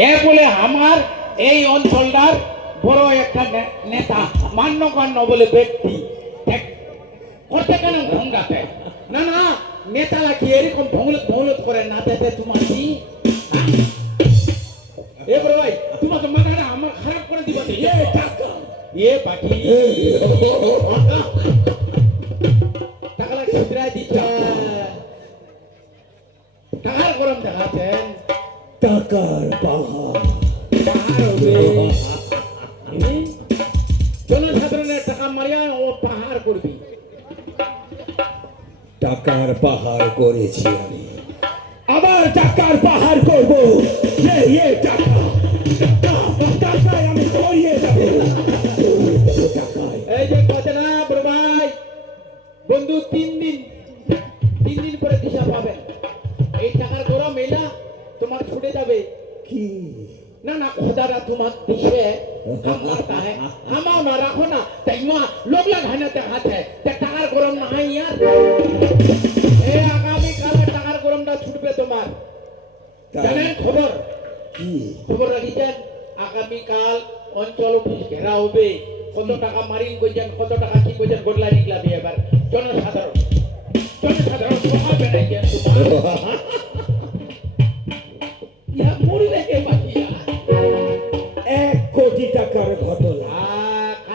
এ বলে আমার এই অঞ্চলটার বড় একটা নেতা মান্যগণ্য বলে ব্যক্তি করতে কেন ভঙ্গাতে না না নেতারা কি এরকম ভঙ্গলত করে না দেতে তোমার কি এ বড় ভাই তোমার তো মাথাটা আমার খারাপ করে দিবা তো এ টাকা এ বাকি টাকালা ছিদ্রাই দিচ্ছা টাকার গরম দেখাচ্ছেন টাকার পাহাড় জনসাধারণের টাকা মারিয়া ও পাহাড় করবি টাকার পাহাড় করেছি আমি আবার টাকার পাহাড় করবো টাকা টাকায় আমি করিয়ে যাবো টাকায় এই যে কথা না বড় ভাই বন্ধু 3 দিন পরে দিশা পাবেন এই টাকার গরম এলা তোমার ছুটে যাবে কি না না খোদারা তোমার দিশে হামাতা है হামাও না রাখো না তাই মা লোক লাগায় না দেখাতে টাকার গরম না হয় यार এই আগামী কালে টাকার গরমটা ছুটবে তোমার জানেন খবর রাখিছেন আগামী কাল অঞ্চল অফিস ঘেরা হবে কত টাকা মারিং কইছেন কত টাকা কি কইছেন গোল্লা নিকলাবে এবার জনসাধারণ সভা বেড়াইছেন তোমার